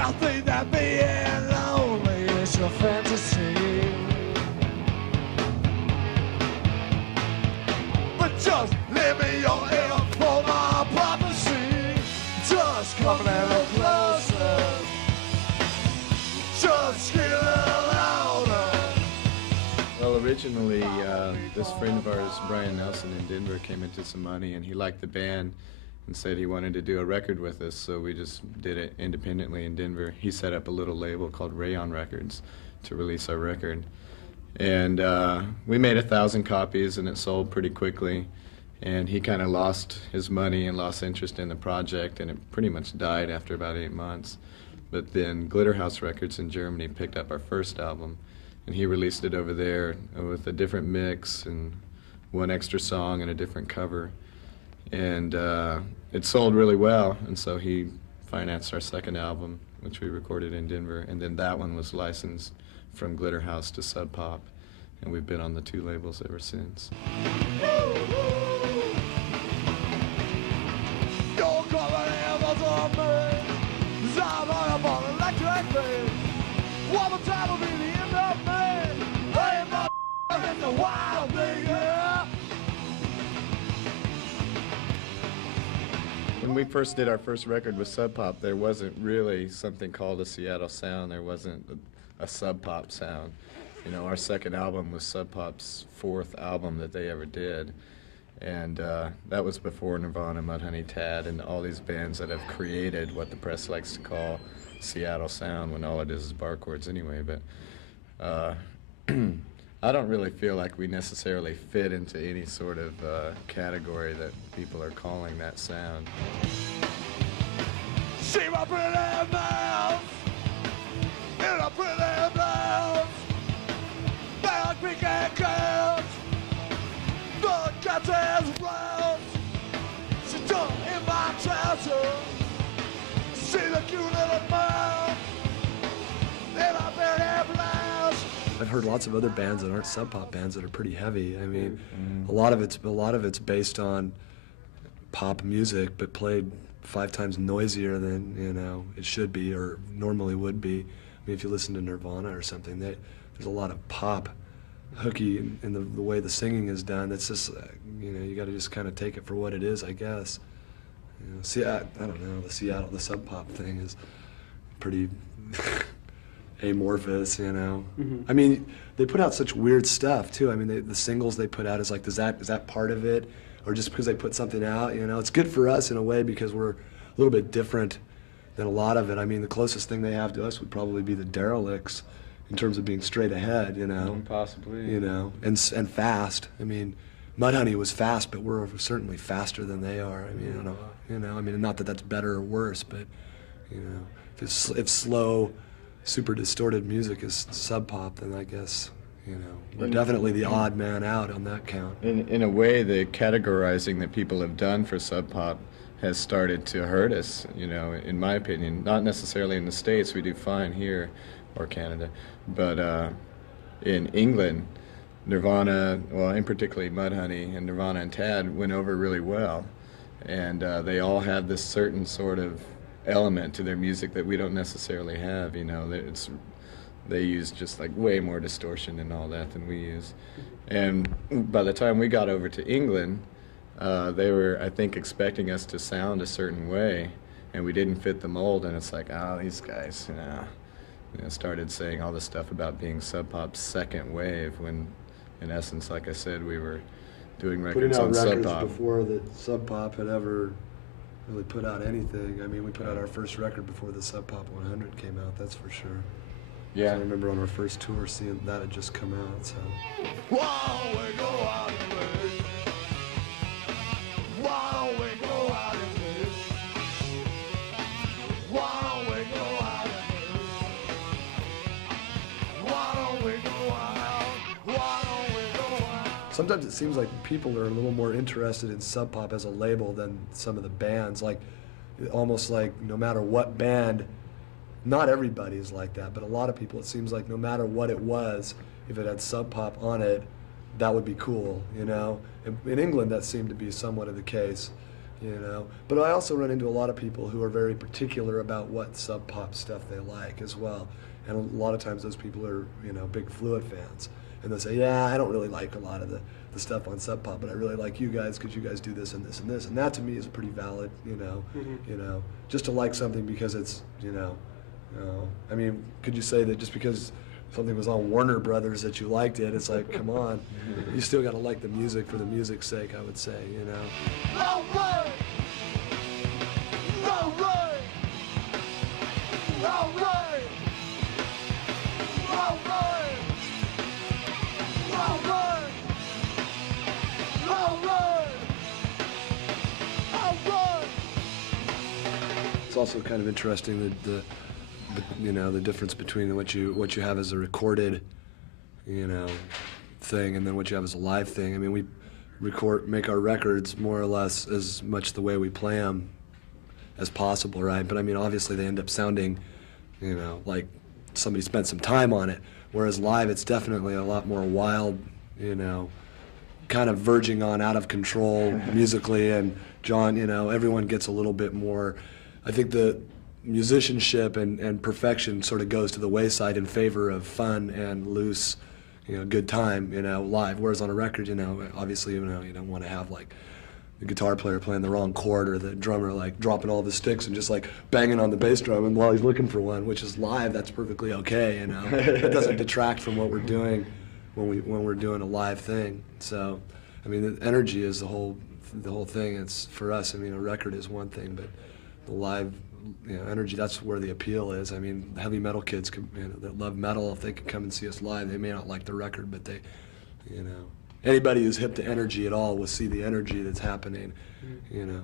I think that being lonely is your fantasy. But just leave me your ear for my prophecy. Just come a little closer. Just get a little louder. Well, originally, this friend of ours, Brian Nelson in Denver, came into some money, and he liked the band and said he wanted to do a record with us, so we just did it independently in Denver. He set up a little label called Rayon Records to release our record. And we made 1,000 copies, and it sold pretty quickly. And he kind of lost his money and lost interest in the project, and it pretty much died after about 8 months. But then Glitterhouse Records in Germany picked up our first album, and he released it over there with a different mix and one extra song and a different cover. And it sold really well, and so he financed our second album, which we recorded in Denver, and then that one was licensed from Glitterhouse to Sub Pop, and we've been on the 2 labels ever since. When we first did our first record with Sub Pop, there wasn't really something called a Seattle sound. There wasn't a Sub Pop sound. You know, our second album was Sub Pop's 4th album that they ever did. And that was before Nirvana, Mudhoney, Tad, and all these bands that have created what the press likes to call Seattle sound, when all it is bar chords anyway. But I don't really feel like we necessarily fit into any sort of category that people are calling that sound. See my pretty mouth in a pretty blouse, back big and cats, the cat is brown. She done in my trousers. See the cute little mouth in a pretty blouse. I've heard lots of other bands that aren't Sub Pop bands that are pretty heavy. I mean, a lot of it's based on pop music, but played 5 times noisier than, you know, it should be or normally would be. I mean, if you listen to Nirvana or something, there's a lot of pop, hooky in the way the singing is done. That's just, you know, you got to just kind of take it for what it is, I guess. You know, see, I don't know, the Sub Pop thing is pretty amorphous, you know. I mean, they put out such weird stuff too. I mean, the singles they put out is like, is that part of it, or just because they put something out? You know, it's good for us in a way because we're a little bit different than a lot of it. I mean, the closest thing they have to us would probably be the Derelicts in terms of being straight ahead, you know. Possibly. You know, and fast. I mean, Mudhoney was fast, but we're certainly faster than they are. I mean, you know, I mean, not that that's better or worse, but you know, if slow, super distorted music is Sub Pop, then I guess, you know, we're definitely the odd man out on that count. In a way, the categorizing that people have done for Sub Pop has started to hurt us, you know, in my opinion. Not necessarily in the States, we do fine here, or Canada, but in England, Nirvana, well, in particularly Mudhoney and Nirvana and Tad went over really well, and they all have this certain sort of element to their music that we don't necessarily have, you know. They use just like way more distortion and all that than we use. And by the time we got over to England, they were, I think, expecting us to sound a certain way, and we didn't fit the mold, and it's like, oh, these guys, you know, started saying all this stuff about being Sub Pop's second wave, when in essence, like I said, we were doing records on Sub Pop. Putting out records before that Sub Pop had ever really put out anything. I mean, we put out our first record before the Sub Pop 100 came out, that's for sure. Yeah. So I remember on our first tour seeing that had just come out, so. Why don't we go out and play? Why don't we go out and play? Why don't we go out and play? Why don't we go out? Why don't we go out? Sometimes it seems like people are a little more interested in Sub Pop as a label than some of the bands. Like, almost like no matter what band, not everybody is like that, but a lot of people, it seems like no matter what it was, if it had Sub Pop on it, that would be cool, you know? In England, that seemed to be somewhat of the case. you know. But I also run into a lot of people who are very particular about what Sub Pop stuff they like as well. And a lot of times those people are, you know, big Fluid fans. And they'll say, yeah, I don't really like a lot of the stuff on Sub Pop, but I really like you guys because you guys do this and this and this. And that to me is pretty valid, you know, just to like something because it's, you know, I mean, could you say that just because something was on Warner Brothers that you liked it, it's like, come on, you still got to like the music for the music's sake, I would say, you know. All right. All right. All right. All right. All right. All right. All right. It's also kind of interesting that you know, the difference between what you have as a recorded, you know, thing and then what you have as a live thing. I mean, we make our records more or less as much the way we play them as possible, right? But I mean, obviously they end up sounding, you know, like somebody spent some time on it. Whereas live, it's definitely a lot more wild, you know, kind of verging on out of control musically. And John, you know, everyone gets a little bit more. I think the musicianship and perfection sort of goes to the wayside in favor of fun and loose, you know, good time, you know, live. Whereas on a record, you know, obviously, you know, you don't want to have like the guitar player playing the wrong chord or the drummer like dropping all the sticks and just like banging on the bass drum and while he's looking for one, which is live, that's perfectly okay, you know. It doesn't detract from what we're doing when we're doing a live thing. So, I mean, the energy is the whole thing. It's for us. I mean, a record is one thing, but the live, you know, energy, that's where the appeal is. I mean, heavy metal kids that love metal, if they can come and see us live, they may not like the record, but they, you know, anybody who's hip to energy at all will see the energy that's happening, you know.